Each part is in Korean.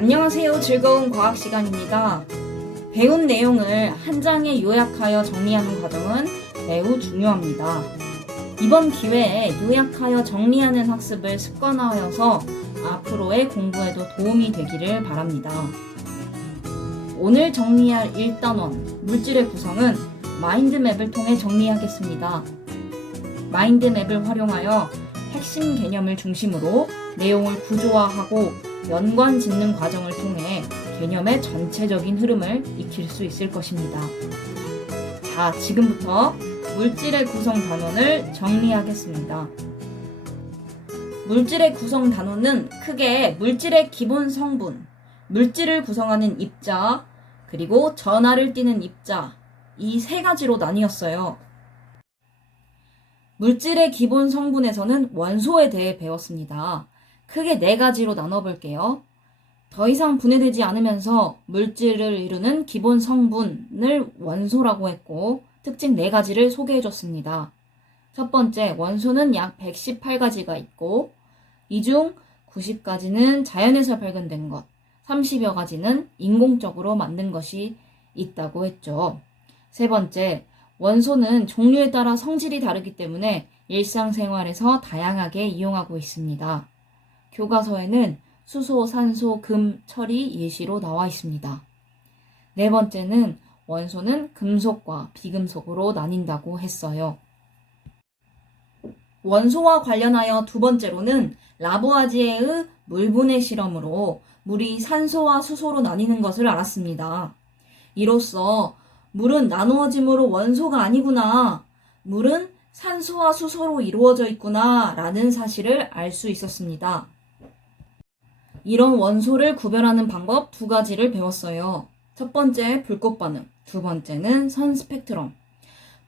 안녕하세요. 즐거운 과학 시간입니다. 배운 내용을 한 장에 요약하여 정리하는 과정은 매우 중요합니다. 이번 기회에 요약하여 정리하는 학습을 습관화하여서 앞으로의 공부에도 도움이 되기를 바랍니다. 오늘 정리할 1단원 물질의 구성은 마인드맵을 통해 정리하겠습니다. 마인드맵을 활용하여 핵심 개념을 중심으로 내용을 구조화하고 연관 짓는 과정을 통해 개념의 전체적인 흐름을 익힐 수 있을 것입니다. 자, 지금부터 물질의 구성 단원을 정리하겠습니다. 물질의 구성 단원은 크게 물질의 기본 성분, 물질을 구성하는 입자, 그리고 전하를 띠는 입자, 이 세 가지로 나뉘었어요. 물질의 기본 성분에서는 원소에 대해 배웠습니다. 크게 네 가지로 나눠볼게요. 더 이상 분해되지 않으면서 물질을 이루는 기본 성분을 원소라고 했고, 특징 네 가지를 소개해줬습니다. 첫 번째, 원소는 약 118가지가 있고, 이 중 90가지는 자연에서 발견된 것, 30여 가지는 인공적으로 만든 것이 있다고 했죠. 세 번째, 원소는 종류에 따라 성질이 다르기 때문에 일상생활에서 다양하게 이용하고 있습니다. 교과서에는 수소, 산소, 금, 철이 예시로 나와 있습니다. 네 번째는 원소는 금속과 비금속으로 나뉜다고 했어요. 원소와 관련하여 두 번째로는 라부아지에의 물분해 실험으로 물이 산소와 수소로 나뉘는 것을 알았습니다. 이로써 물은 나누어짐으로 원소가 아니구나, 물은 산소와 수소로 이루어져 있구나 라는 사실을 알 수 있었습니다. 이런 원소를 구별하는 방법 두 가지를 배웠어요. 첫 번째, 불꽃 반응, 두 번째는 선 스펙트럼.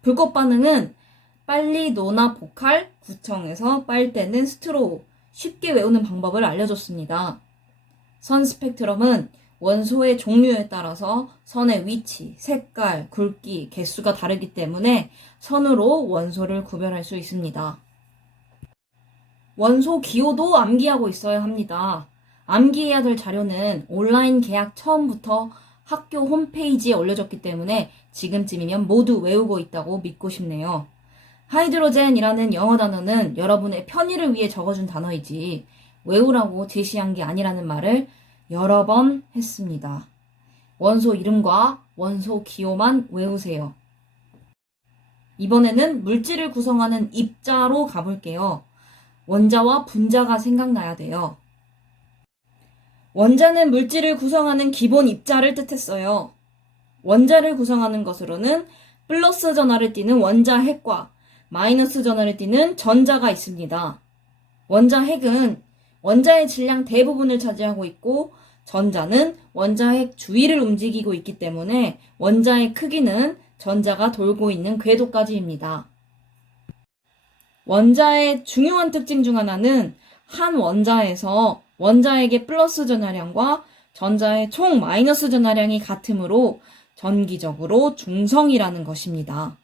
불꽃 반응은 빨리 노나 보칼, 구청에서 빨대는 스트로우, 쉽게 외우는 방법을 알려줬습니다. 선 스펙트럼은 원소의 종류에 따라서 선의 위치, 색깔, 굵기, 개수가 다르기 때문에 선으로 원소를 구별할 수 있습니다. 원소 기호도 암기하고 있어야 합니다. 암기해야 될 자료는 온라인 계약 처음부터 학교 홈페이지에 올려졌기 때문에 지금쯤이면 모두 외우고 있다고 믿고 싶네요. 하이드로젠이라는 영어 단어는 여러분의 편의를 위해 적어준 단어이지 외우라고 제시한 게 아니라는 말을 여러 번 했습니다. 원소 이름과 원소 기호만 외우세요. 이번에는 물질을 구성하는 입자로 가볼게요. 원자와 분자가 생각나야 돼요. 원자는 물질을 구성하는 기본 입자를 뜻했어요. 원자를 구성하는 것으로는 플러스 전하를 띠는 원자 핵과 마이너스 전하를 띠는 전자가 있습니다. 원자 핵은 원자의 질량 대부분을 차지하고 있고, 전자는 원자 핵 주위를 움직이고 있기 때문에 원자의 크기는 전자가 돌고 있는 궤도까지입니다. 원자의 중요한 특징 중 하나는 한 원자에서 원자핵의 플러스 전하량과 전자의 총 마이너스 전하량이 같으므로 전기적으로 중성이라는 것입니다.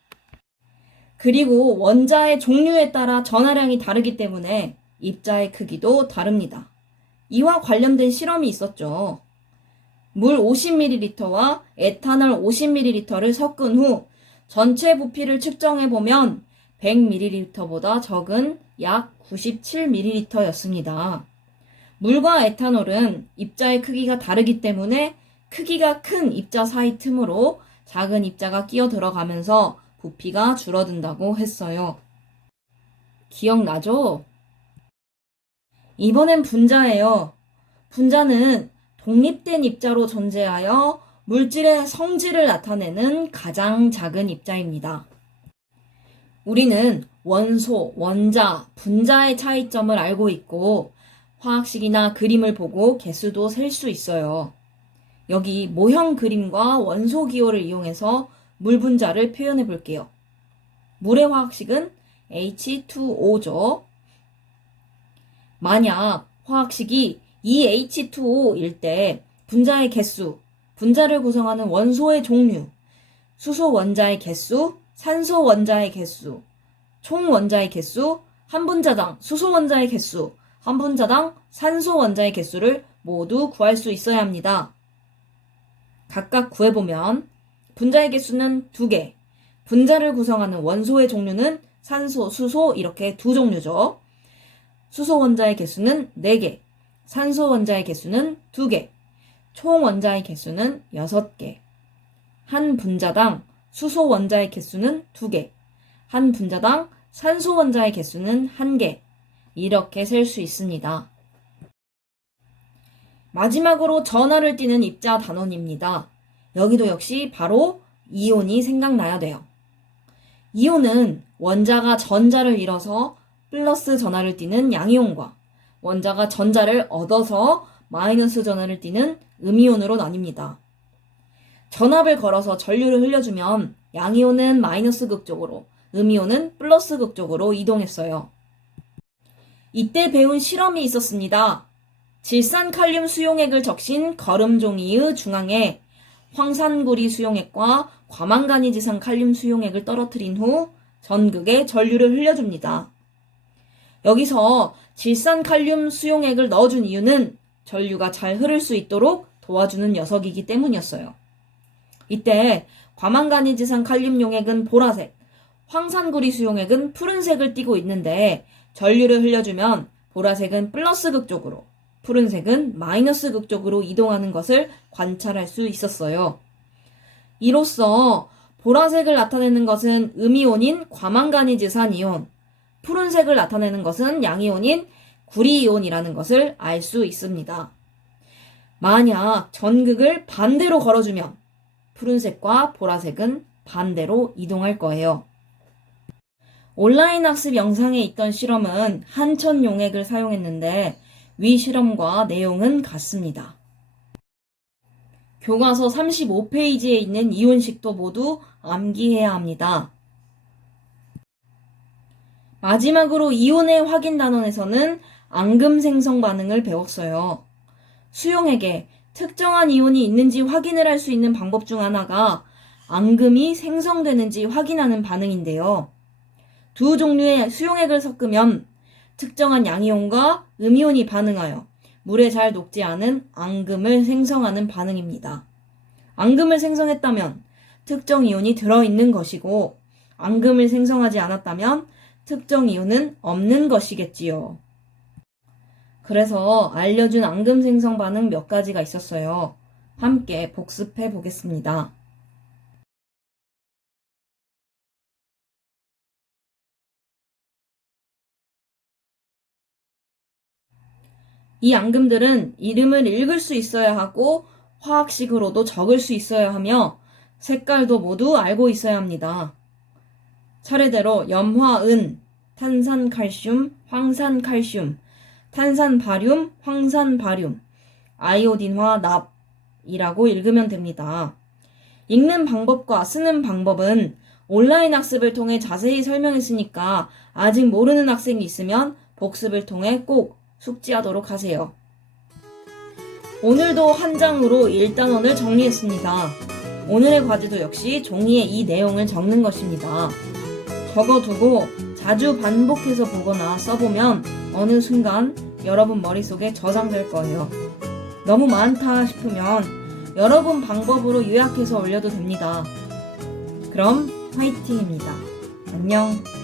그리고 원자의 종류에 따라 전하량이 다르기 때문에 입자의 크기도 다릅니다. 이와 관련된 실험이 있었죠. 물 50ml와 에탄올 50ml를 섞은 후 전체 부피를 측정해보면 100ml보다 적은 약 97ml였습니다. 물과 에탄올은 입자의 크기가 다르기 때문에 크기가 큰 입자 사이 틈으로 작은 입자가 끼어 들어가면서 부피가 줄어든다고 했어요. 기억나죠? 이번엔 분자예요. 분자는 독립된 입자로 존재하여 물질의 성질을 나타내는 가장 작은 입자입니다. 우리는 원소, 원자, 분자의 차이점을 알고 있고 화학식이나 그림을 보고 개수도 셀 수 있어요. 여기 모형 그림과 원소 기호를 이용해서 물 분자를 표현해 볼게요. 물의 화학식은 H2O죠. 만약 화학식이 2H2O일 때 분자의 개수, 분자를 구성하는 원소의 종류, 수소 원자의 개수, 산소 원자의 개수, 총 원자의 개수, 한 분자당 수소 원자의 개수, 한 분자당 산소 원자의 개수를 모두 구할 수 있어야 합니다. 각각 구해보면 분자의 개수는 2개, 분자를 구성하는 원소의 종류는 산소, 수소 이렇게 두 종류죠. 수소 원자의 개수는 4개, 산소 원자의 개수는 2개, 총 원자의 개수는 6개. 한 분자당 수소 원자의 개수는 2개, 한 분자당 산소 원자의 개수는 1개. 이렇게 셀 수 있습니다. 마지막으로 전하를 띠는 입자 단원입니다. 여기도 역시 바로 이온이 생각나야 돼요. 이온은 원자가 전자를 잃어서 플러스 전하를 띠는 양이온과 원자가 전자를 얻어서 마이너스 전하를 띠는 음이온으로 나뉩니다. 전압을 걸어서 전류를 흘려주면 양이온은 마이너스 극 쪽으로, 음이온은 플러스 극 쪽으로 이동했어요. 이때 배운 실험이 있었습니다. 질산칼륨 수용액을 적신 거름종이의 중앙에 황산구리 수용액과 과망간이지산 칼륨 수용액을 떨어뜨린 후 전극에 전류를 흘려줍니다. 여기서 질산칼륨 수용액을 넣어준 이유는 전류가 잘 흐를 수 있도록 도와주는 녀석이기 때문이었어요. 이때 과망간이지산 칼륨 용액은 보라색, 황산구리 수용액은 푸른색을 띠고 있는데 전류를 흘려주면 보라색은 플러스 극 쪽으로, 푸른색은 마이너스 극 쪽으로 이동하는 것을 관찰할 수 있었어요. 이로써 보라색을 나타내는 것은 음이온인 과망간이지산 이온, 푸른색을 나타내는 것은 양이온인 구리이온이라는 것을 알 수 있습니다. 만약 전극을 반대로 걸어주면 푸른색과 보라색은 반대로 이동할 거예요. 온라인 학습 영상에 있던 실험은 한천 용액을 사용했는데 위 실험과 내용은 같습니다. 교과서 35페이지에 있는 이온식도 모두 암기해야 합니다. 마지막으로 이온의 확인 단원에서는 앙금 생성 반응을 배웠어요. 수용액에 특정한 이온이 있는지 확인을 할 수 있는 방법 중 하나가 앙금이 생성되는지 확인하는 반응인데요. 두 종류의 수용액을 섞으면 특정한 양이온과 음이온이 반응하여 물에 잘 녹지 않은 앙금을 생성하는 반응입니다. 앙금을 생성했다면 특정 이온이 들어있는 것이고 앙금을 생성하지 않았다면 특정 이온은 없는 것이겠지요. 그래서 알려준 앙금 생성 반응 몇 가지가 있었어요. 함께 복습해 보겠습니다. 이 앙금들은 이름을 읽을 수 있어야 하고 화학식으로도 적을 수 있어야 하며 색깔도 모두 알고 있어야 합니다. 차례대로 염화은, 탄산칼슘, 황산칼슘, 탄산바륨, 황산바륨, 아이오딘화 납이라고 읽으면 됩니다. 읽는 방법과 쓰는 방법은 온라인 학습을 통해 자세히 설명했으니까 아직 모르는 학생이 있으면 복습을 통해 꼭 숙지하도록 하세요. 오늘도 한 장으로 1단원을 정리했습니다. 오늘의 과제도 역시 종이에 이 내용을 적는 것입니다. 적어두고 자주 반복해서 보거나 써보면 어느 순간 여러분 머릿속에 저장될 거예요. 너무 많다 싶으면 여러분 방법으로 요약해서 올려도 됩니다. 그럼 화이팅입니다. 안녕.